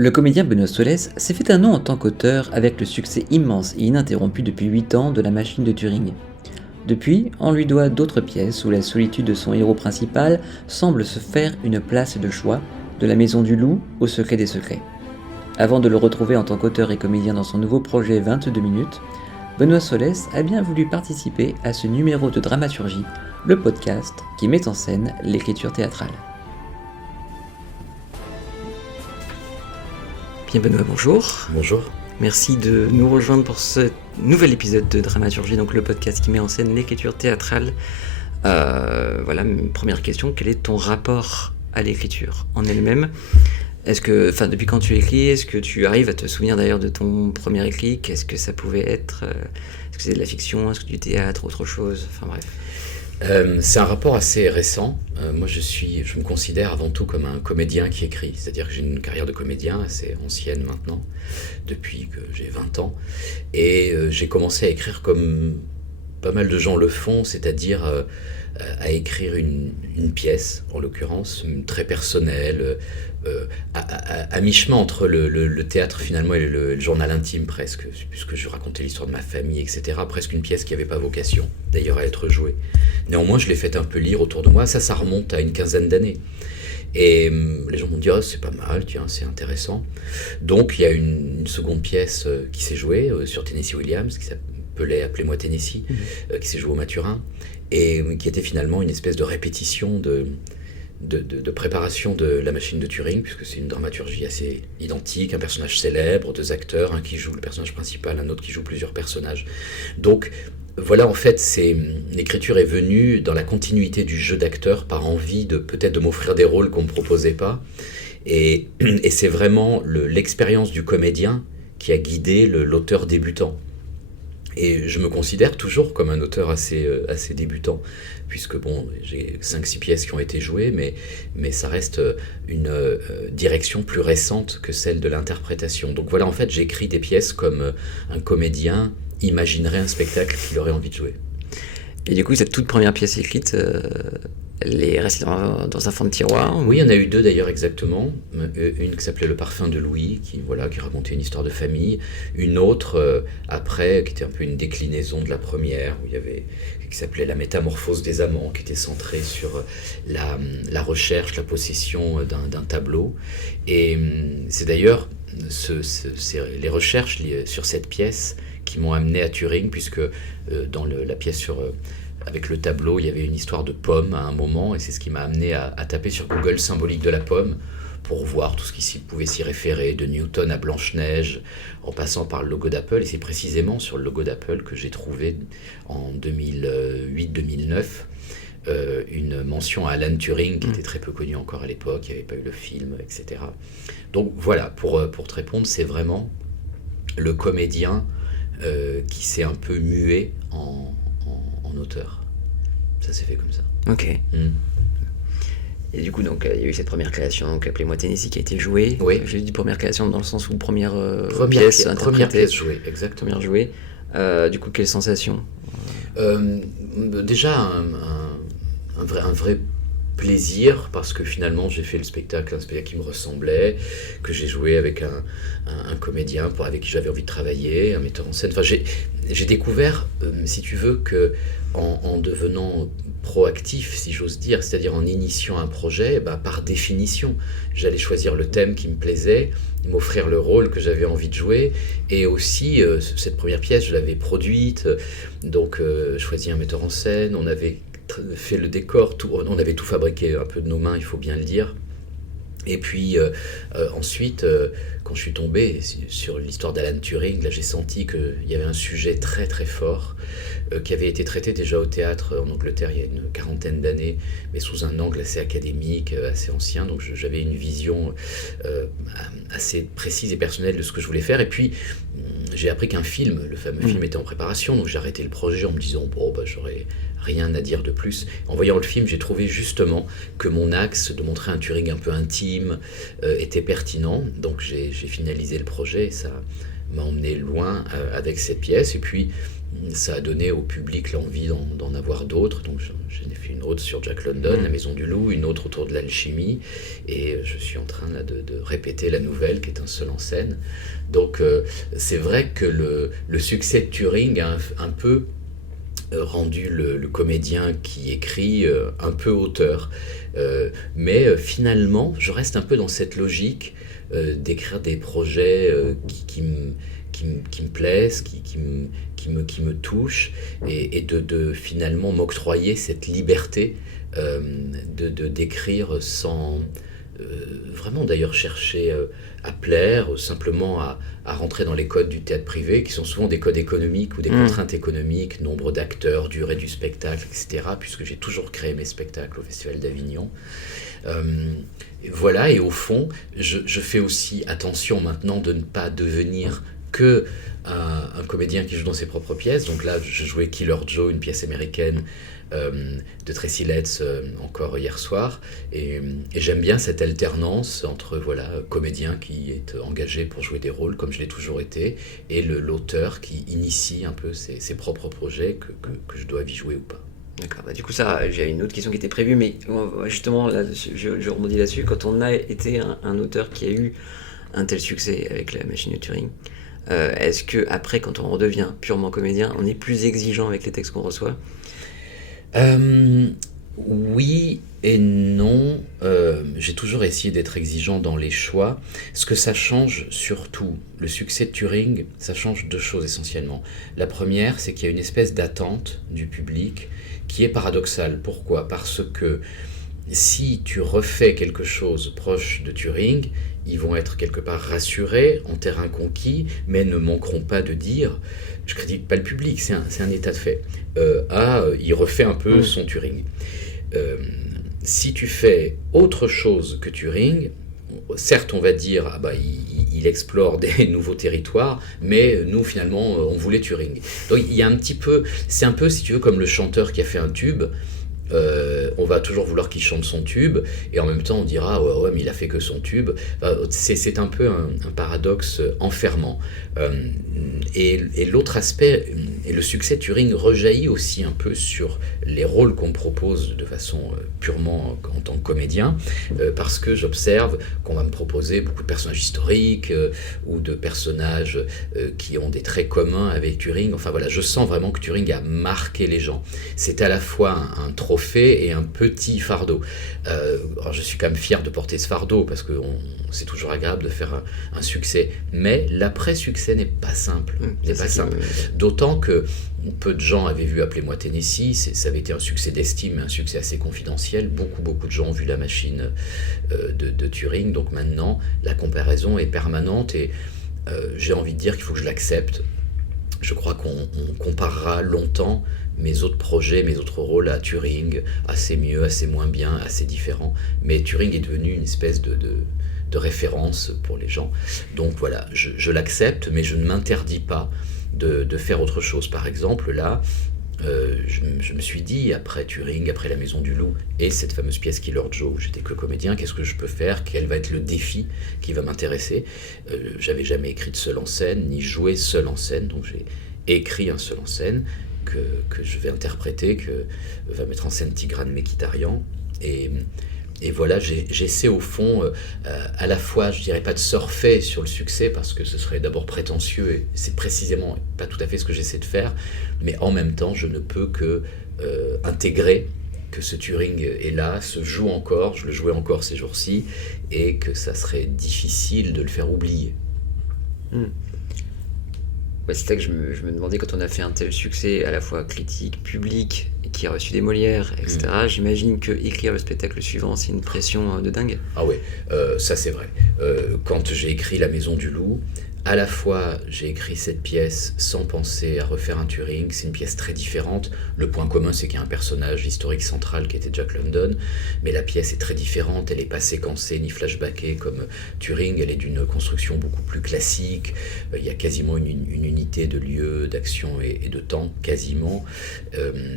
Le comédien Benoît Solès s'est fait un nom en tant qu'auteur avec le succès immense et ininterrompu depuis 8 ans de La Machine de Turing. Depuis, on lui doit d'autres pièces où la solitude de son héros principal semble se faire une place de choix, de La Maison du Loup au Secret des Secrets. Avant de le retrouver en tant qu'auteur et comédien dans son nouveau projet 22 minutes, Benoît Solès a bien voulu participer à ce numéro de dramaturgie, le podcast qui met en scène l'écriture théâtrale. Bien Benoît, bonjour. Bonjour. Merci de nous rejoindre pour ce nouvel épisode de Dramaturgie, donc le podcast qui met en scène l'écriture théâtrale. Voilà, première question, quel est ton rapport à l'écriture en elle-même ? Depuis quand tu écris, est-ce que tu arrives à te souvenir d'ailleurs de ton premier écrit ? Qu'est-ce que ça pouvait être ? Est-ce que c'est de la fiction ? Est-ce que du théâtre ? Autre chose ? Enfin bref. C'est un rapport assez récent. Moi, je me considère avant tout comme un comédien qui écrit. C'est-à-dire que j'ai une carrière de comédien assez ancienne maintenant, depuis que j'ai 20 ans. Et j'ai commencé à écrire comme pas mal de gens le font, c'est-à-dire à écrire une pièce, en l'occurrence, très personnelle, à mi-chemin entre le théâtre finalement et le journal intime presque, puisque je racontais l'histoire de ma famille, etc. Presque une pièce qui n'avait pas vocation d'ailleurs à être jouée. Néanmoins, je l'ai fait un peu lire autour de moi, ça remonte à une quinzaine d'années. Et les gens m'ont dit « Oh, c'est pas mal, tiens, c'est intéressant ». Donc il y a une seconde pièce qui s'est jouée sur Tennessee Williams, qui s'appelait « Appelez-moi Tennessee », qui s'est jouée au Maturin, et qui était finalement une espèce de répétition de préparation de La Machine de Turing, puisque c'est une dramaturgie assez identique, un personnage célèbre, deux acteurs, un qui joue le personnage principal, un autre qui joue plusieurs personnages. Donc voilà, en fait, l'écriture est venue dans la continuité du jeu d'acteur, par envie peut-être de m'offrir des rôles qu'on ne me proposait pas, et c'est vraiment l'expérience du comédien qui a guidé l'auteur débutant. Et je me considère toujours comme un auteur assez débutant, puisque bon, j'ai 5-6 pièces qui ont été jouées, mais ça reste une direction plus récente que celle de l'interprétation. Donc voilà, en fait, j'écris des pièces comme un comédien imaginerait un spectacle qu'il aurait envie de jouer. Et du coup, cette toute première pièce écrite, elle est restée dans un fond de tiroir ? Oui, il y en a eu 2 d'ailleurs exactement. Une qui s'appelait Le Parfum de Louis, qui racontait une histoire de famille. Une autre après, qui était un peu une déclinaison de la première, qui s'appelait La Métamorphose des amants, qui était centrée sur la recherche, la possession d'un tableau. Et c'est d'ailleurs les recherches sur cette pièce qui m'ont amené à Turing, puisque dans la pièce avec le tableau, il y avait une histoire de pomme à un moment, et c'est ce qui m'a amené à taper sur Google symbolique de la pomme pour voir tout ce qui pouvait s'y référer, de Newton à Blanche-Neige, en passant par le logo d'Apple. Et c'est précisément sur le logo d'Apple que j'ai trouvé en 2008-2009 une mention à Alan Turing, qui était très peu connu encore à l'époque, il n'y avait pas eu le film, etc. Donc voilà, pour te répondre, c'est vraiment le comédien qui s'est un peu mué en auteur. Ça s'est fait comme ça. Ok. Et du coup, donc, il y a eu cette première création, donc Appelez-moi Tennessee, qui a été jouée. Oui. J'ai dit première création dans le sens où première pièce interprétée. Première pièce jouée, exactement. Première jouée. Du coup, quelle sensation ? Déjà, un vrai plaisir, parce que finalement j'ai fait un spectacle qui me ressemblait, que j'ai joué avec un comédien avec qui j'avais envie de travailler, un metteur en scène. Enfin, j'ai découvert, si tu veux, que en devenant proactif, si j'ose dire, c'est-à-dire en initiant un projet, par définition, j'allais choisir le thème qui me plaisait, m'offrir le rôle que j'avais envie de jouer, et aussi cette première pièce, je l'avais produite, donc choisi un metteur en scène, on avait fait le décor, on avait tout fabriqué un peu de nos mains, il faut bien le dire. Et puis ensuite, quand je suis tombé sur l'histoire d'Alan Turing, là j'ai senti qu'il y avait un sujet très très fort qui avait été traité déjà au théâtre en Angleterre il y a une quarantaine d'années, mais sous un angle assez académique, assez ancien. Donc j'avais une vision assez précise et personnelle de ce que je voulais faire. Et puis j'ai appris qu'un film, le fameux film, était en préparation, donc j'ai arrêté le projet en me disant j'aurais rien à dire de plus. En voyant le film, j'ai trouvé justement que mon axe de montrer un Turing un peu intime était pertinent, donc j'ai finalisé le projet, et ça m'a emmené loin avec cette pièce. Et puis, ça a donné au public l'envie d'en avoir d'autres. Donc j'en ai fait une autre sur Jack London, La Maison du Loup, une autre autour de l'alchimie, et je suis en train là, de répéter la nouvelle qui est un seul en scène. Donc c'est vrai que le succès de Turing a un peu rendu le comédien qui écrit un peu auteur. Mais finalement, je reste un peu dans cette logique d'écrire des projets qui me plaisent, qui me touchent, et de finalement m'octroyer cette liberté d'écrire sans vraiment d'ailleurs chercher à plaire, simplement à rentrer dans les codes du théâtre privé, qui sont souvent des codes économiques ou des contraintes économiques, nombre d'acteurs, durée du spectacle, etc., puisque j'ai toujours créé mes spectacles au Festival d'Avignon. Voilà, et au fond, je fais aussi attention maintenant de ne pas devenir que un comédien qui joue dans ses propres pièces. Donc là, je jouais Killer Joe, une pièce américaine de Tracy Letts encore hier soir, et j'aime bien cette alternance entre comédien qui est engagé pour jouer des rôles comme je l'ai toujours été, et l'auteur qui initie un peu ses propres projets que je dois y jouer ou pas. D'accord, du coup ça, j'ai une autre question qui était prévue, mais justement là, je rebondis là-dessus. Quand on a été un auteur qui a eu un tel succès avec la machine de Turing, est-ce que après, quand on redevient purement comédien, on est plus exigeant avec les textes qu'on reçoit ? Oui et non. J'ai toujours essayé d'être exigeant dans les choix. Ce que ça change surtout, le succès de Turing, ça change deux choses essentiellement. La première, c'est qu'il y a une espèce d'attente du public qui est paradoxale. Pourquoi ? Parce que si tu refais quelque chose proche de Turing, ils vont être quelque part rassurés, en terrain conquis, mais ne manqueront pas de dire, je ne critique pas le public, c'est un état de fait, il refait un peu son Turing. Si tu fais autre chose que Turing, certes on va dire, il explore des nouveaux territoires, mais nous finalement on voulait Turing. Donc il y a un petit peu, c'est un peu si tu veux comme le chanteur qui a fait un tube. On va toujours vouloir qu'il chante son tube, et en même temps on dira ouais mais il a fait que son tube. C'est un peu un paradoxe enfermant. Et l'autre aspect, et le succès de Turing rejaillit aussi un peu sur les rôles qu'on me propose de façon purement en tant que comédien, parce que j'observe qu'on va me proposer beaucoup de personnages historiques ou de personnages qui ont des traits communs avec Turing. Enfin voilà, je sens vraiment que Turing a marqué les gens. C'est à la fois un trophée et un petit fardeau. Alors je suis quand même fier de porter ce fardeau, parce que c'est toujours agréable de faire un succès, mais l'après-succès n'est pas simple. D'autant que peu de gens avaient vu Appelez-moi Tennessee, ça avait été un succès d'estime, un succès assez confidentiel. Beaucoup de gens ont vu la machine de Turing, donc maintenant la comparaison est permanente, et j'ai envie de dire qu'il faut que je l'accepte. Je crois qu'on comparera longtemps mes autres projets, mes autres rôles à Turing, assez mieux, assez moins bien, assez différent, mais Turing est devenu une espèce de référence pour les gens. Donc voilà, je l'accepte, mais je ne m'interdis pas de faire autre chose. Par exemple, là, je me suis dit, après Turing, après La Maison du Loup, et cette fameuse pièce Killer Joe, j'étais que comédien, qu'est-ce que je peux faire ? Quel va être le défi qui va m'intéresser ? J'avais jamais écrit de seul en scène, ni joué seul en scène, donc j'ai écrit un seul en scène, que je vais interpréter, que va mettre en scène Tigran Mekhitaryan, et voilà, j'essaie au fond à la fois, je dirais pas de surfer sur le succès, parce que ce serait d'abord prétentieux, et c'est précisément pas tout à fait ce que j'essaie de faire, mais en même temps je ne peux que intégrer que ce Turing est là, se joue encore, je le jouais encore ces jours-ci, et que ça serait difficile de le faire oublier. Ouais, c'est ça que je me demandais, quand on a fait un tel succès à la fois critique, public, et qui a reçu des Molières, etc., j'imagine que écrire le spectacle suivant, c'est une pression de dingue. Ah oui, ça c'est vrai. Quand j'ai écrit La Maison du Loup, à la fois j'ai écrit cette pièce sans penser à refaire un Turing, c'est une pièce très différente. Le point commun, c'est qu'il y a un personnage historique central qui était Jack London, mais la pièce est très différente, elle n'est pas séquencée ni flashbackée comme Turing, elle est d'une construction beaucoup plus classique, il y a quasiment une unité de lieu, d'action et de temps, quasiment,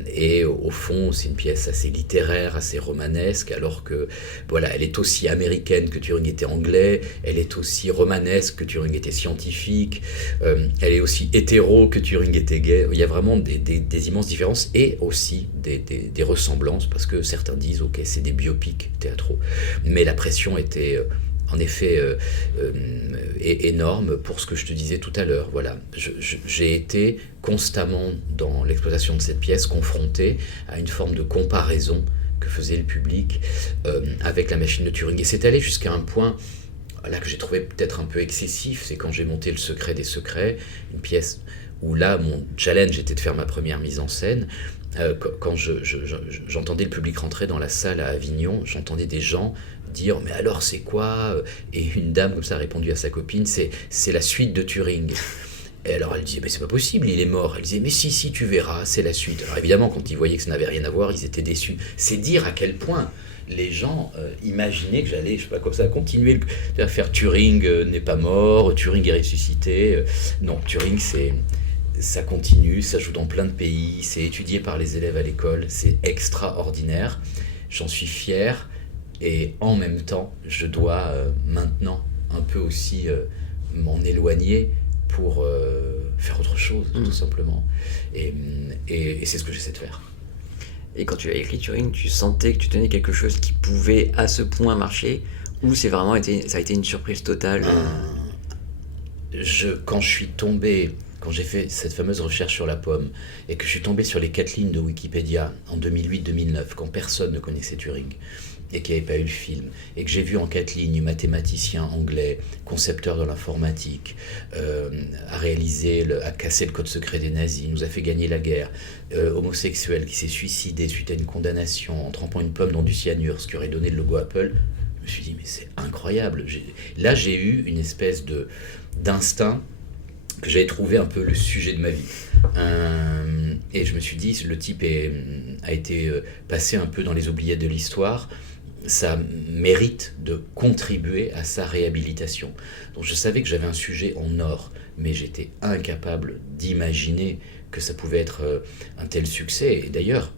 et au fond c'est une pièce assez littéraire, assez romanesque, alors que voilà, elle est aussi américaine que Turing était anglais, elle est aussi romanesque que Turing était scientifique, scientifique, elle est aussi hétéro que Turing était gay. Il y a vraiment des immenses différences et aussi des ressemblances, parce que certains disent, ok, c'est des biopics théâtraux. Mais la pression était en effet énorme pour ce que je te disais tout à l'heure. Voilà. J'ai été constamment dans l'exploitation de cette pièce confronté à une forme de comparaison que faisait le public avec la machine de Turing. Et c'est allé jusqu'à un point là que j'ai trouvé peut-être un peu excessif, c'est quand j'ai monté Le Secret des Secrets, une pièce où là mon challenge était de faire ma première mise en scène. Quand j'entendais le public rentrer dans la salle à Avignon, j'entendais des gens dire mais alors c'est quoi, et une dame comme ça a répondu à sa copine, c'est la suite de Turing. Et alors elle disait mais c'est pas possible, il est mort. Elle disait mais si tu verras, c'est la suite. Alors évidemment quand ils voyaient que ça n'avait rien à voir, ils étaient déçus. C'est dire à quel point les gens imaginaient que j'allais, je sais pas, comme ça, continuer à faire Turing n'est pas mort, Turing est ressuscité. Non, Turing ça continue, ça joue dans plein de pays, c'est étudié par les élèves à l'école, c'est extraordinaire. J'en suis fier. Et en même temps, je dois maintenant un peu aussi m'en éloigner pour faire autre chose, tout simplement. Et c'est ce que j'essaie de faire. Et quand tu as écrit Turing, tu sentais que tu tenais quelque chose qui pouvait à ce point marcher, ou ça a été une surprise totale? Quand j'ai fait cette fameuse recherche sur la pomme, et que je suis tombé sur les 4 lignes de Wikipédia en 2008-2009, quand personne ne connaissait Turing, et qu'il n'y avait pas eu le film, et que j'ai vu en 4 lignes mathématicien anglais, concepteur de l'informatique, a cassé le code secret des nazis, nous a fait gagner la guerre, homosexuel qui s'est suicidé suite à une condamnation en trempant une pomme dans du cyanure, ce qui aurait donné le logo Apple. Je me suis dit mais c'est incroyable. Là j'ai eu une espèce d'instinct que j'avais trouvé un peu le sujet de ma vie. Et je me suis dit, le type a été passé un peu dans les oubliettes de l'histoire, ça mérite de contribuer à sa réhabilitation. Donc je savais que j'avais un sujet en or, mais j'étais incapable d'imaginer que ça pouvait être un tel succès. Et d'ailleurs,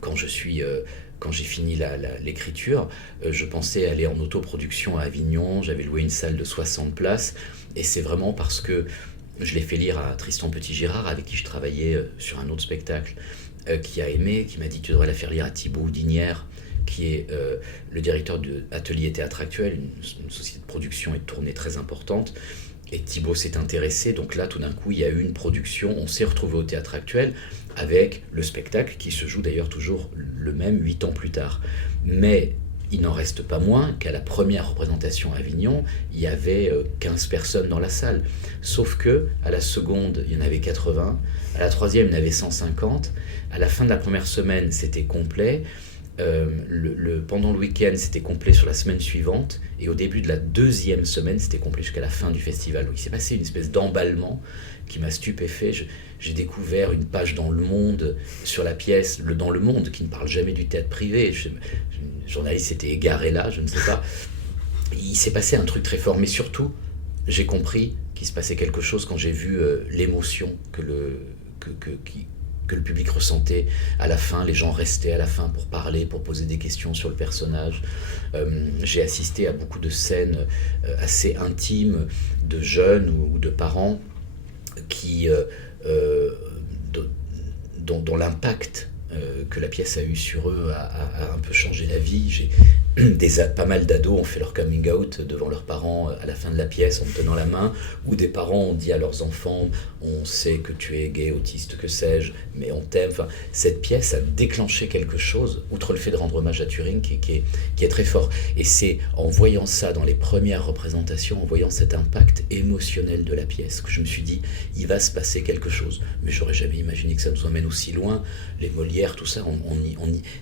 quand j'ai fini l'écriture, je pensais aller en autoproduction à Avignon, j'avais loué une salle de 60 places, et c'est vraiment parce que je l'ai fait lire à Tristan Petit-Girard, avec qui je travaillais sur un autre spectacle, qui a aimé, qui m'a dit tu devrais la faire lire à Thibaut Houdinière, qui est le directeur de Atelier Théâtre Actuel, une société de production et de tournée très importante. Et Thibaut s'est intéressé, donc là tout d'un coup il y a eu une production, on s'est retrouvé au Théâtre Actuel avec le spectacle qui se joue d'ailleurs toujours le même 8 ans plus tard. Mais il n'en reste pas moins qu'à la première représentation à Avignon, il y avait 15 personnes dans la salle. Sauf que à la seconde, il y en avait 80, à la troisième, il y en avait 150, à la fin de la première semaine, c'était complet. Pendant le week-end, c'était complet sur la semaine suivante, et au début de la deuxième semaine, c'était complet jusqu'à la fin du festival. Donc il s'est passé une espèce d'emballement qui m'a stupéfait. J'ai découvert une page dans Le Monde sur la pièce, dans Le Monde, qui ne parle jamais du théâtre privé. Le journaliste s'était égaré là, je ne sais pas. Il s'est passé un truc très fort, mais surtout, j'ai compris qu'il se passait quelque chose quand j'ai vu l'émotion que le public ressentait à la fin. Les gens restaient à la fin pour parler, pour poser des questions sur le personnage. J'ai assisté à beaucoup de scènes assez intimes de jeunes ou de parents dont l'impact que la pièce a eu sur eux a un peu changé la vie. Pas mal d'ados ont fait leur coming out devant leurs parents à la fin de la pièce en me tenant la main, ou des parents ont dit à leurs enfants on sait que tu es gay, autiste, que sais-je, mais on t'aime. Enfin, cette pièce a déclenché quelque chose, outre le fait de rendre hommage à Turing, qui est très fort. Et c'est en voyant ça dans les premières représentations, en voyant cet impact émotionnel de la pièce, que je me suis dit il va se passer quelque chose. Mais j'aurais jamais imaginé que ça nous emmène aussi loin. Les Molières, tout ça,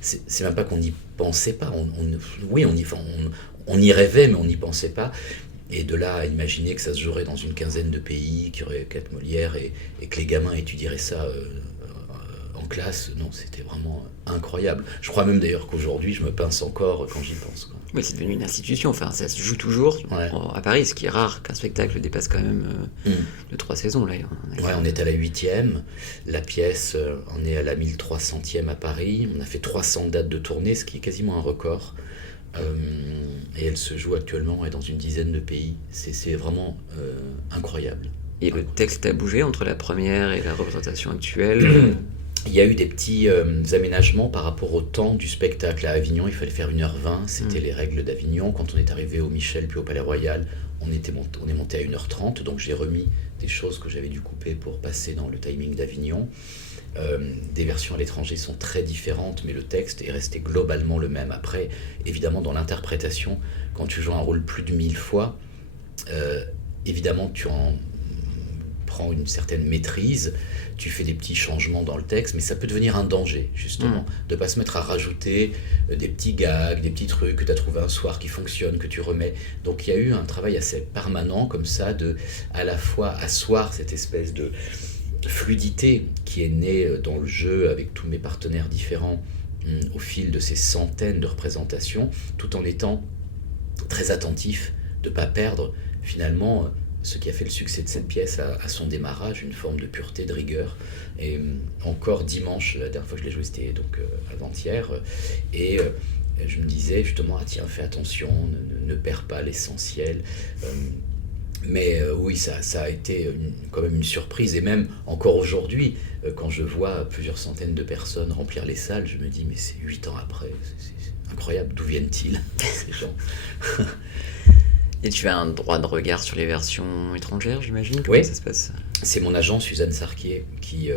c'est même pas qu'on n'y pensait pas. On y rêvait, mais on n'y pensait pas. Et de là à imaginer que ça se jouerait dans une quinzaine de pays, qu'il y aurait 4 Molières, et que les gamins étudieraient ça en classe, non, c'était vraiment incroyable. Je crois même d'ailleurs qu'aujourd'hui, je me pince encore quand j'y pense, quoi. Oui, c'est devenu une institution, enfin, ça se joue toujours à Paris, ce qui est rare qu'un spectacle dépasse quand même de 3 saisons. Là, on est à la 8e, la pièce on est à la 1300e à Paris, on a fait 300 dates de tournée, ce qui est quasiment un record. Et elle se joue actuellement dans une dizaine de pays. C'est vraiment incroyable. Et le texte a bougé entre la première et la représentation actuelle? Il y a eu des petits aménagements par rapport au temps du spectacle. À Avignon, il fallait faire 1h20, c'était les règles d'Avignon. Quand on est arrivé au Michel puis au Palais Royal, on est monté à 1h30, donc j'ai remis des choses que j'avais dû couper pour passer dans le timing d'Avignon. Des versions à l'étranger sont très différentes, mais le texte est resté globalement le même. Après, évidemment, dans l'interprétation, quand tu joues un rôle plus de 1000 fois, évidemment, tu en prends une certaine maîtrise, tu fais des petits changements dans le texte, mais ça peut devenir un danger, justement, de ne pas se mettre à rajouter des petits gags, des petits trucs que tu as trouvé un soir qui fonctionnent, que tu remets. Donc il y a eu un travail assez permanent comme ça, de à la fois asseoir cette espèce de fluidité qui est née dans le jeu avec tous mes partenaires différents au fil de ces centaines de représentations, tout en étant très attentif de ne pas perdre finalement ce qui a fait le succès de cette pièce à son démarrage, une forme de pureté, de rigueur. Et encore dimanche, la dernière fois que je l'ai joué, c'était donc avant-hier, et je me disais justement, ah tiens, fais attention, ne perds pas l'essentiel. Mais oui, ça a été quand même une surprise, et même encore aujourd'hui, quand je vois plusieurs centaines de personnes remplir les salles, je me dis, mais c'est 8 ans après, c'est incroyable, d'où viennent-ils ces gens? Et tu as un droit de regard sur les versions étrangères, j'imagine? Oui, Comment ça se passe? c'est mon agent Suzanne Sarquier qui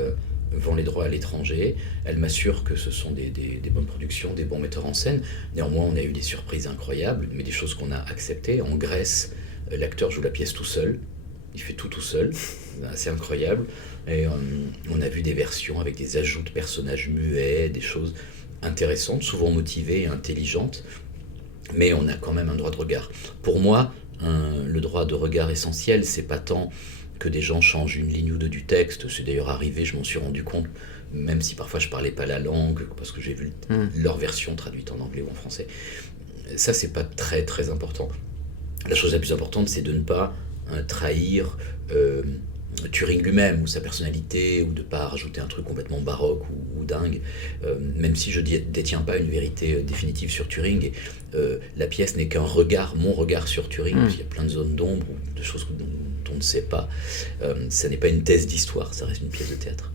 vend les droits à l'étranger. Elle m'assure que ce sont des bonnes productions, des bons metteurs en scène. Néanmoins, on a eu des surprises incroyables, mais des choses qu'on a acceptées. En Grèce, l'acteur joue la pièce tout seul. Il fait tout seul. C'est incroyable. Et on a vu des versions avec des ajouts de personnages muets, des choses intéressantes, souvent motivées et intelligentes. Mais on a quand même un droit de regard. Pour moi, le droit de regard essentiel, c'est pas tant que des gens changent une ligne ou deux du texte. C'est d'ailleurs arrivé, je m'en suis rendu compte, même si parfois je parlais pas la langue, parce que j'ai vu leur version traduite en anglais ou en français. Ça, c'est pas très très important. La chose la plus importante, c'est de ne pas trahir Turing lui-même, ou sa personnalité, ou de ne pas rajouter un truc complètement baroque ou dingue, même si je ne détiens pas une vérité définitive sur Turing. Et, la pièce n'est qu'un regard, mon regard sur Turing, parce qu'il y a plein de zones d'ombre, ou de choses dont on ne sait pas. Ça n'est pas une thèse d'histoire, ça reste une pièce de théâtre.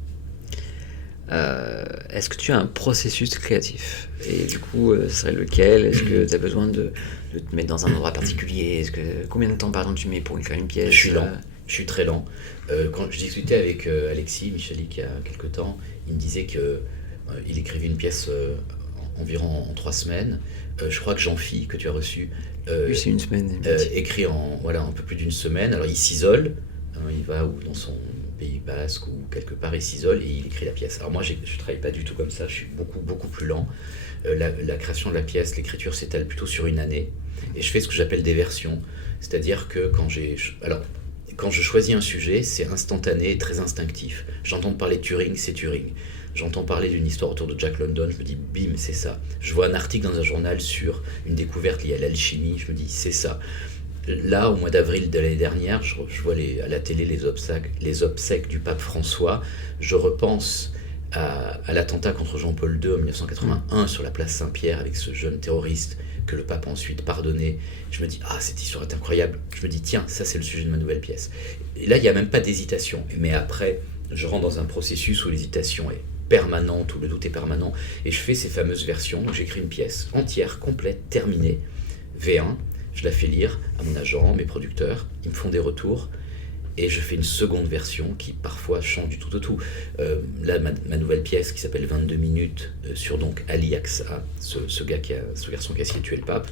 Est-ce que tu as un processus créatif? Et du coup, ce serait lequel? Est-ce que tu as besoin de te mettre dans un endroit particulier? Combien de temps, par exemple, tu mets pour écrire une pièce? Je suis lent. Je suis très lent. Quand je discutais avec Alexis Michalik il y a quelques temps, il me disait qu'il écrivait une pièce environ en 3 semaines. Je crois que Jean-Phi, que tu as reçu, oui, c'est une semaine. écrit en un peu plus d'une semaine. Alors il s'isole, il va ou dans son Pays Basque ou quelque part, il s'isole et il écrit la pièce. Alors moi, je ne travaille pas du tout comme ça, je suis beaucoup plus lent. La création de la pièce, l'écriture s'étale plutôt sur une année. Et je fais ce que j'appelle des versions. C'est-à-dire que quand je choisis un sujet, c'est instantané et très instinctif. J'entends parler de Turing, c'est Turing. J'entends parler d'une histoire autour de Jack London, je me dis bim, c'est ça. Je vois un article dans un journal sur une découverte liée à l'alchimie, je me dis c'est ça. Là, au mois d'avril de l'année dernière, je vois à la télé les obsèques du pape François. Je repense à l'attentat contre Jean-Paul II en 1981 sur la place Saint-Pierre avec ce jeune terroriste que le pape a ensuite pardonné. Je me dis, cette histoire est incroyable. Je me dis, tiens, ça c'est le sujet de ma nouvelle pièce. Et là, il n'y a même pas d'hésitation. Mais après, je rentre dans un processus où l'hésitation est permanente, où le doute est permanent, et je fais ces fameuses versions. Donc j'écris une pièce entière, complète, terminée, V1, je la fais lire à mon agent, mes producteurs, ils me font des retours, et je fais une seconde version qui parfois change du tout au tout. Là, ma nouvelle pièce qui s'appelle 22 minutes sur donc Ali Aqsa, ce garçon qui a essayé de tuer le pape.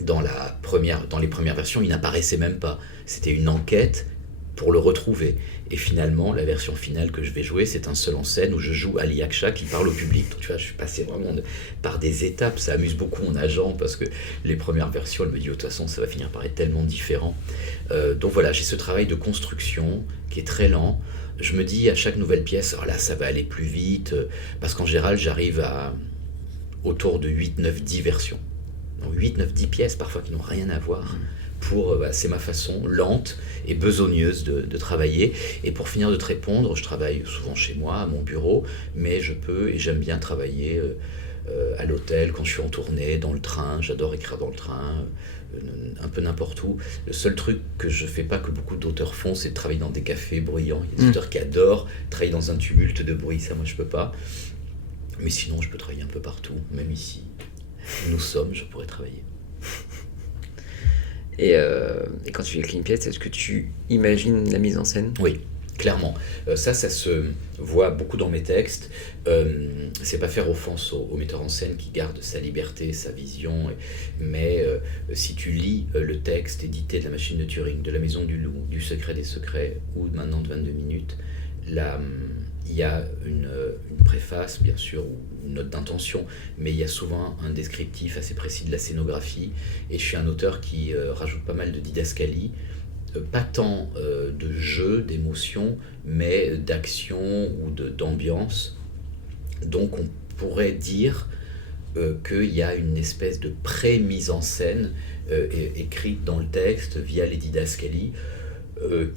Dans les premières versions, il n'apparaissait même pas. C'était une enquête pour le retrouver. Et finalement, la version finale que je vais jouer, c'est un seul en scène où je joue Ali Aqsa qui parle au public. Donc tu vois, je suis passé vraiment par des étapes. Ça amuse beaucoup mon agent parce que les premières versions, elle me dit, de toute façon, ça va finir par être tellement différent. Donc voilà, j'ai ce travail de construction qui est très lent. Je me dis à chaque nouvelle pièce, alors là, ça va aller plus vite, parce qu'en général, j'arrive à autour de 8, 9, 10 versions. Donc 8, 9, 10 pièces parfois qui n'ont rien à voir. C'est ma façon lente et besogneuse de travailler. Et pour finir de te répondre, je travaille souvent chez moi, à mon bureau, mais je peux et j'aime bien travailler à l'hôtel, quand je suis en tournée, dans le train. J'adore écrire dans le train, un peu n'importe où. Le seul truc que je fais pas, que beaucoup d'auteurs font, c'est de travailler dans des cafés bruyants. Il y a des auteurs qui adorent travailler dans un tumulte de bruit, ça moi je peux pas. Mais sinon je peux travailler un peu partout, même ici. Nous sommes, je pourrais travailler. Et quand tu écris une pièce, est-ce que tu imagines la mise en scène ? Oui, clairement. Ça se voit beaucoup dans mes textes. C'est pas faire offense au metteur en scène qui garde sa liberté, sa vision. Mais si tu lis le texte édité de La Machine de Turing, de La Maison du Loup, du Secret des Secrets, ou maintenant de 22 minutes, il y a une préface, bien sûr, ou une note d'intention, mais il y a souvent un descriptif assez précis de la scénographie. Et je suis un auteur qui rajoute pas mal de didascalie, pas tant de jeu, d'émotion, mais d'action ou d'ambiance. Donc on pourrait dire qu'il y a une espèce de pré-mise en scène écrite dans le texte via les didascalies.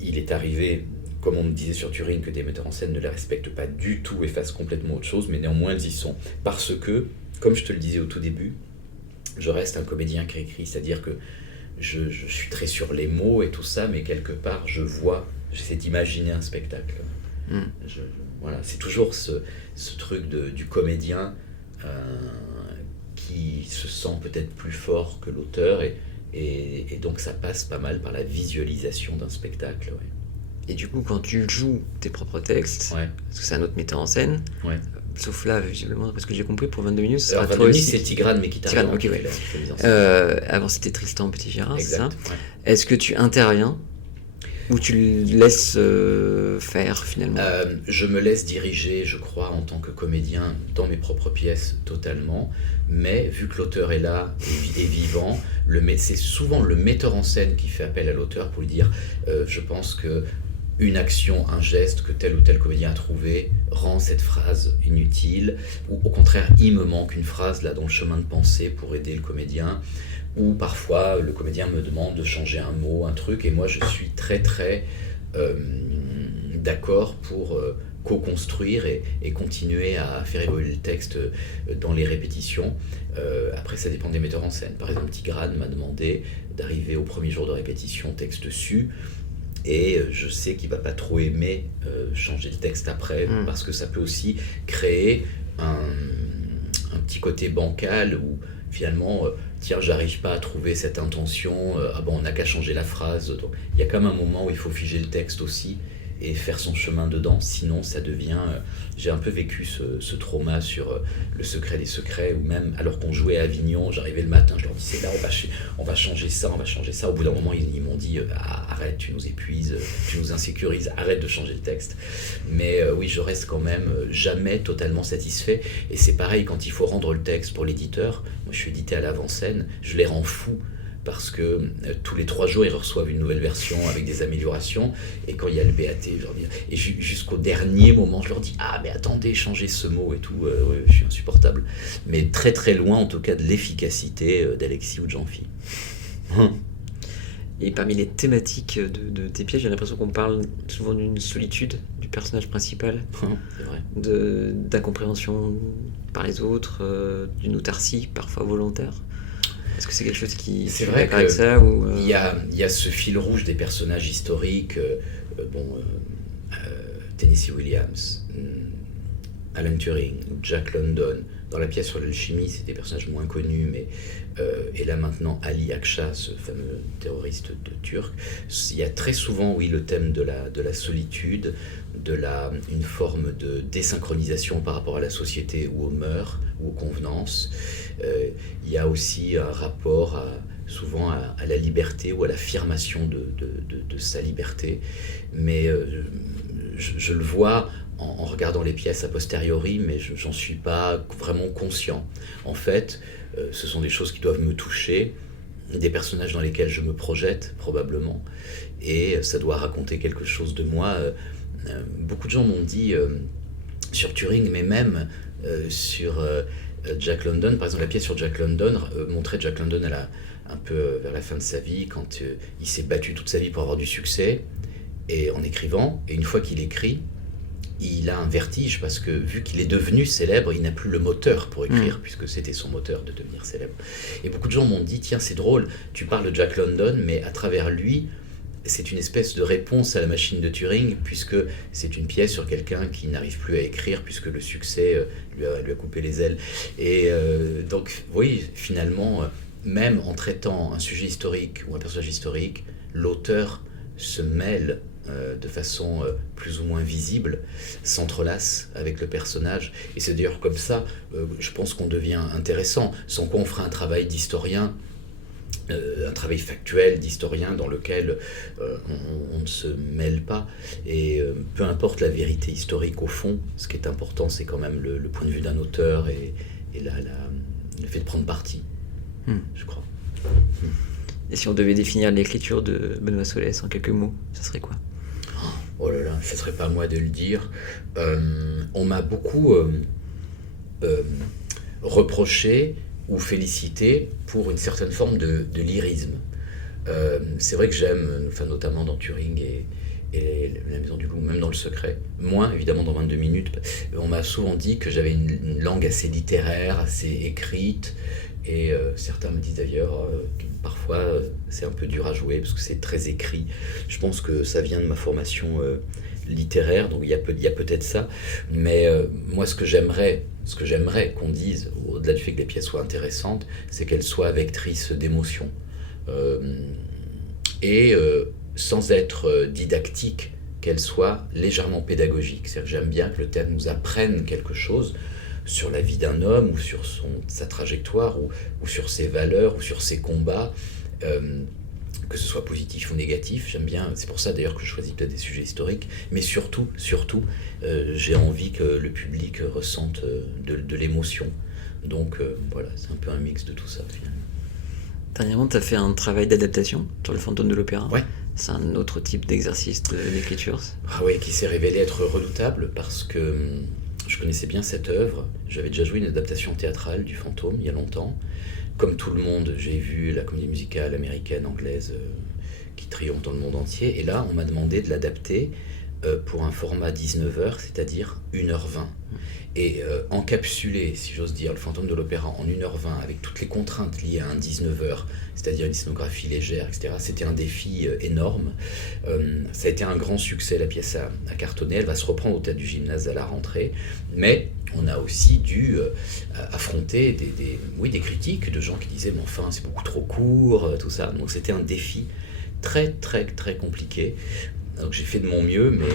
Il est arrivé, comme on me disait sur Turing, que des metteurs en scène ne les respectent pas du tout et fassent complètement autre chose, mais néanmoins elles y sont. Parce que, comme je te le disais au tout début, je reste un comédien qui écrit, c'est-à-dire que je suis très sur les mots et tout ça, mais quelque part j'essaie d'imaginer un spectacle. Voilà, c'est toujours ce truc du comédien qui se sent peut-être plus fort que l'auteur, et donc ça passe pas mal par la visualisation d'un spectacle. Ouais. Et du coup, quand tu joues tes propres textes, Ouais. parce que c'est un autre metteur en scène, Ouais. sauf là, visiblement, parce que j'ai compris, pour 22 minutes, ce Alors, sera 22 toi minutes, aussi. c'est Tigrane Mekhitaryan Tigrane, ok, qui ouais. fait la mise en scène. Avant, c'était Tristan Petit-Girard, c'est ça ? Exact. Ouais. Est-ce que tu interviens ou tu le laisses faire finalement ? Je me laisse diriger, je crois, en tant que comédien dans mes propres pièces totalement, mais vu que l'auteur est là et vivant, c'est souvent le metteur en scène qui fait appel à l'auteur pour lui dire je pense que une action, un geste que tel ou tel comédien a trouvé rend cette phrase inutile, ou au contraire il me manque une phrase là dans le chemin de pensée pour aider le comédien. Ou parfois le comédien me demande de changer un mot, un truc, et moi je suis très très d'accord pour co-construire et continuer à faire évoluer le texte dans les répétitions. Après ça dépend des metteurs en scène. Par exemple Tigrane m'a demandé d'arriver au premier jour de répétition texte su, et je sais qu'il va pas trop aimer changer le texte après, parce que ça peut aussi créer un petit côté bancal où finalement tiens, j'arrive pas à trouver cette intention, ah bon, on n'a qu'à changer la phrase. Donc, il y a quand même un moment où il faut figer le texte aussi et faire son chemin dedans, sinon ça devient... j'ai un peu vécu ce trauma sur Le Secret des Secrets, où même alors qu'on jouait à Avignon, j'arrivais le matin, je leur disais là on va changer ça, au bout d'un moment ils m'ont dit arrête, tu nous épuises, tu nous insécurises, arrête de changer le texte. Mais oui, je reste quand même jamais totalement satisfait, et c'est pareil quand il faut rendre le texte pour l'éditeur. Moi je suis édité à l'avant-scène, je les rends fous, parce que tous les 3 jours ils reçoivent une nouvelle version avec des améliorations, et quand il y a le BAT, je leur dis, et jusqu'au dernier moment je leur dis ah mais attendez, changez ce mot et tout. Ouais, je suis insupportable, mais très très loin en tout cas de l'efficacité d'Alexis ou de Jean-Phi. Et parmi les thématiques de tes pièces, j'ai l'impression qu'on parle souvent d'une solitude du personnage principal, C'est vrai. d'incompréhension par les autres, d'une autarcie parfois volontaire. Est-ce que c'est quelque chose qui... C'est vrai que avec ça, ou il y a ce fil rouge des personnages historiques, Tennessee Williams, Alan Turing, Jack London. Dans la pièce sur l'alchimie, c'est des personnages moins connus, mais et là maintenant Ali Akça, ce fameux terroriste turc. Il y a très souvent, oui, le thème de la solitude, une forme de désynchronisation par rapport à la société ou aux mœurs ou aux convenances. Il y a aussi un rapport souvent à la liberté ou à l'affirmation de sa liberté. Mais je le vois en regardant les pièces a posteriori, mais j'en suis pas vraiment conscient. En fait, ce sont des choses qui doivent me toucher, des personnages dans lesquels je me projette probablement, et ça doit raconter quelque chose de moi. Beaucoup de gens m'ont dit sur Turing, mais même sur Jack London, par exemple la pièce sur Jack London montrait Jack London un peu vers la fin de sa vie, quand il s'est battu toute sa vie pour avoir du succès, et en écrivant, et une fois qu'il écrit, il a un vertige parce que vu qu'il est devenu célèbre, il n'a plus le moteur pour écrire, puisque c'était son moteur de devenir célèbre. Et beaucoup de gens m'ont dit, tiens, c'est drôle, tu parles de Jack London, mais à travers lui, c'est une espèce de réponse à la machine de Turing, puisque c'est une pièce sur quelqu'un qui n'arrive plus à écrire, puisque le succès lui a coupé les ailes. Et donc, oui, finalement, même en traitant un sujet historique ou un personnage historique, l'auteur se mêle de façon plus ou moins visible, s'entrelace avec le personnage. Et c'est d'ailleurs comme ça, je pense qu'on devient intéressant, sans quoi on fera un travail d'historien, un travail factuel d'historien dans lequel on ne se mêle pas. Et peu importe la vérité historique au fond, ce qui est important, c'est quand même le point de vue d'un auteur et le fait de prendre parti, je crois. Et si on devait définir l'écriture de Benoît Solès en quelques mots, ça serait quoi ? Oh là là, ce ne serait pas à moi de le dire. On m'a beaucoup reproché ou félicité pour une certaine forme de lyrisme. C'est vrai que j'aime, enfin, notamment dans Turing et La Maison du Loup, même dans Le Secret, moins évidemment dans 22 minutes. On m'a souvent dit que j'avais une langue assez littéraire, assez écrite, et certains me disent d'ailleurs que parfois c'est un peu dur à jouer parce que c'est très écrit. Je pense que ça vient de ma formation littéraire, donc il y a peut-être ça, mais moi ce que j'aimerais qu'on dise, au-delà du fait que les pièces soient intéressantes, c'est qu'elles soient vectrices d'émotions. Et sans être didactique, qu'elle soit légèrement pédagogique. C'est-à-dire que j'aime bien que le théâtre nous apprenne quelque chose sur la vie d'un homme, ou sur sa trajectoire, ou sur ses valeurs, ou sur ses combats, que ce soit positif ou négatif. J'aime bien, c'est pour ça d'ailleurs que je choisis peut-être des sujets historiques, mais surtout, j'ai envie que le public ressente de l'émotion. Donc voilà, c'est un peu un mix de tout ça finalement. Dernièrement, tu as fait un travail d'adaptation sur le fantôme de l'opéra. Ouais. C'est un autre type d'exercice d'écriture. Ah oui, qui s'est révélé être redoutable parce que je connaissais bien cette œuvre. J'avais déjà joué une adaptation théâtrale du Fantôme il y a longtemps. Comme tout le monde, j'ai vu la comédie musicale américaine, anglaise, qui triomphe dans le monde entier. Et là, on m'a demandé de l'adapter pour un format 19h, c'est-à-dire 1h20. Et encapsuler, si j'ose dire, le Fantôme de l'Opéra en 1h20 avec toutes les contraintes liées à un 19h, c'est-à-dire une scénographie légère, etc., c'était un défi énorme. Ça a été un grand succès, la pièce a cartonné, elle va se reprendre au Théâtre du Gymnase à la rentrée, mais on a aussi dû affronter des critiques de gens qui disaient « mais enfin, c'est beaucoup trop court », tout ça. Donc c'était un défi très, très, très compliqué. Donc j'ai fait de mon mieux, mais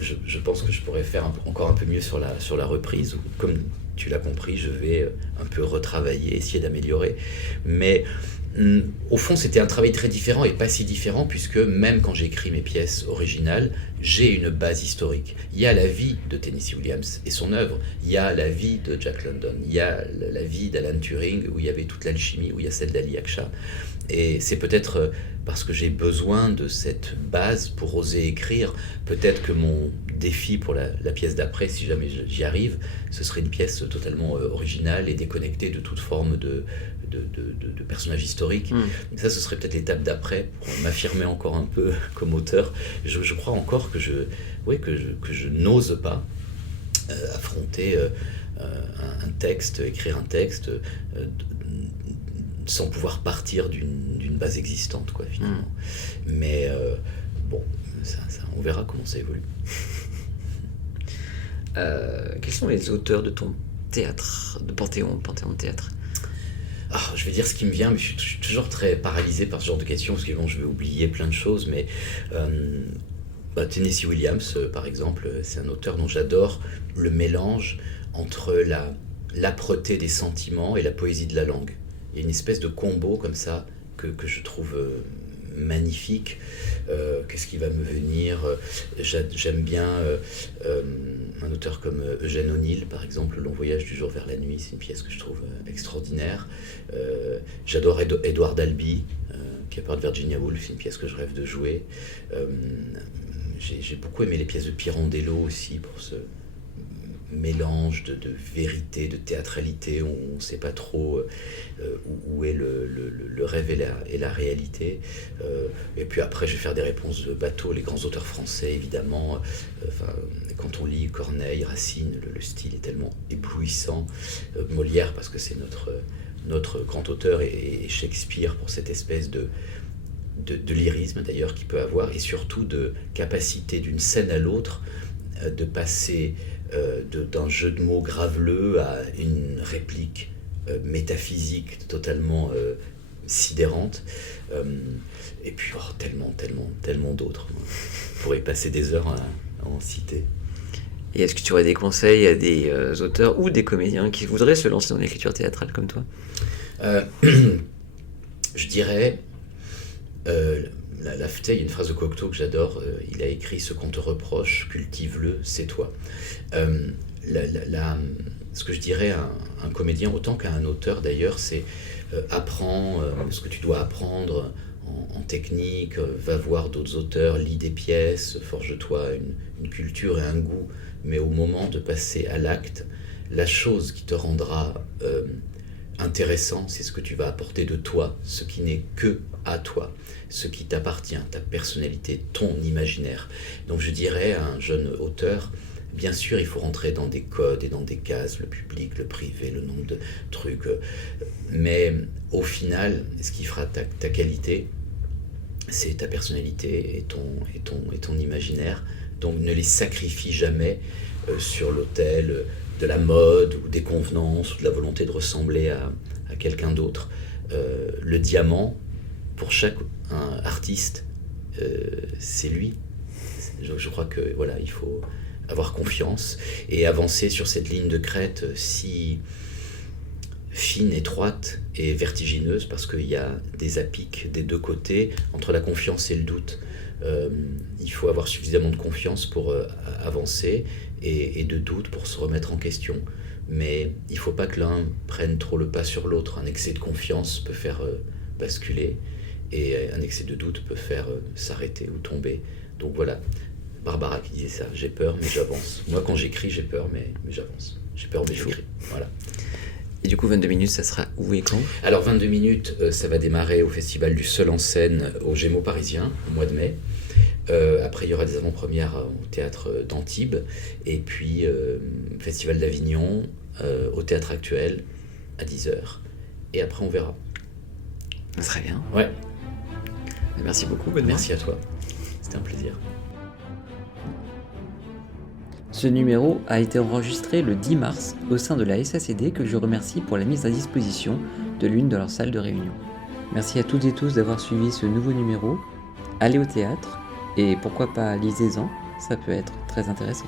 je pense que je pourrais faire encore un peu mieux sur la reprise. Comme tu l'as compris, je vais un peu retravailler, essayer d'améliorer. Mais au fond, c'était un travail très différent et pas si différent, puisque même quand j'écris mes pièces originales, j'ai une base historique. Il y a la vie de Tennessee Williams et son œuvre, il y a la vie de Jack London, il y a la vie d'Alan Turing, où il y avait toute l'alchimie, où il y a celle d'Ali Akshar. Et c'est peut-être parce que j'ai besoin de cette base pour oser écrire. Peut-être que mon défi pour la pièce d'après, si jamais j'y arrive, ce serait une pièce totalement originale et déconnectée de toute forme de personnage historique. Ça, ce serait peut-être l'étape d'après pour m'affirmer encore un peu comme auteur. Je crois encore que je n'ose pas affronter un texte, écrire un texte sans pouvoir partir d'une base existante, quoi, finalement. Mais bon, ça, on verra comment ça évolue. Quels sont les auteurs de ton théâtre, de Panthéon de théâtre? Je vais dire ce qui me vient, mais je suis toujours très paralysé par ce genre de questions, parce que bon, je vais oublier plein de choses, mais Tennessee Williams, par exemple, c'est un auteur dont j'adore le mélange entre l'âpreté des sentiments et la poésie de la langue. Il y a une espèce de combo comme ça que je trouve magnifique. Qu'est-ce qui va me venir? J'aime bien un auteur comme Eugène O'Neill, par exemple, Le long voyage du jour vers la nuit, c'est une pièce que je trouve extraordinaire. J'adore Edward Albee, qui a peur de Virginia Woolf, c'est une pièce que je rêve de jouer. J'ai beaucoup aimé les pièces de Pirandello aussi, pour ce mélange de vérité, de théâtralité, où on ne sait pas trop où est le rêve et la réalité. Et puis après, je vais faire des réponses de bateau. Les grands auteurs français, évidemment, quand on lit Corneille, Racine, le style est tellement éblouissant. Molière, parce que c'est notre grand auteur, et Shakespeare pour cette espèce de lyrisme d'ailleurs qu'il peut avoir, et surtout de capacité d'une scène à l'autre de passer d'un jeu de mots graveleux à une réplique métaphysique totalement sidérante. Et puis tellement d'autres. On pourrait passer des heures à en citer. Et est-ce que tu aurais des conseils à des auteurs ou des comédiens qui voudraient se lancer dans l'écriture théâtrale comme toi ? Je dirais... il y a une phrase de Cocteau que j'adore, il a écrit « Ce qu'on te reproche, cultive-le, c'est toi ». Ce que je dirais à un comédien, autant qu'à un auteur d'ailleurs, c'est apprends ce que tu dois apprendre en technique, va voir d'autres auteurs, lis des pièces, forge-toi une culture et un goût, mais au moment de passer à l'acte, la chose qui te rendra intéressant, c'est ce que tu vas apporter de toi, ce qui n'est que à toi, ce qui t'appartient, ta personnalité, ton imaginaire. Donc je dirais à un jeune auteur, bien sûr il faut rentrer dans des codes et dans des cases, le public, le privé, le nombre de trucs, mais au final, ce qui fera ta qualité, c'est ta personnalité et ton imaginaire. Donc ne les sacrifie jamais sur l'autel de la mode ou des convenances ou de la volonté de ressembler à quelqu'un d'autre. Le diamant, pour chaque artiste, c'est lui. Je crois que voilà, il faut avoir confiance et avancer sur cette ligne de crête si fine, étroite et vertigineuse, parce qu'il y a des apics des deux côtés entre la confiance et le doute. Il faut avoir suffisamment de confiance pour avancer et de doute pour se remettre en question. Mais il ne faut pas que l'un prenne trop le pas sur l'autre. Un excès de confiance peut faire basculer et un excès de doute peut faire s'arrêter ou tomber. Donc voilà, Barbara qui disait ça, j'ai peur mais j'avance. Moi quand j'écris j'ai peur mais j'avance. J'ai peur mais j'écris. Voilà. Et du coup 22 minutes ça sera où et quand ? Alors 22 minutes ça va démarrer au Festival du Seul en Scène au Gémeaux parisien au mois de mai. Après il y aura des avant-premières au théâtre d'Antibes et puis Festival d'Avignon au Théâtre Actuel à 10h et après on verra. Très bien. Ouais. Merci beaucoup Benoît. Merci à toi, c'était un plaisir. Ce numéro a été enregistré le 10 mars au sein de la SACD que je remercie pour la mise à disposition de l'une de leurs salles de réunion. Merci à toutes et tous d'avoir suivi ce nouveau numéro. Allez au théâtre et pourquoi pas lisez-en, ça peut être très intéressant.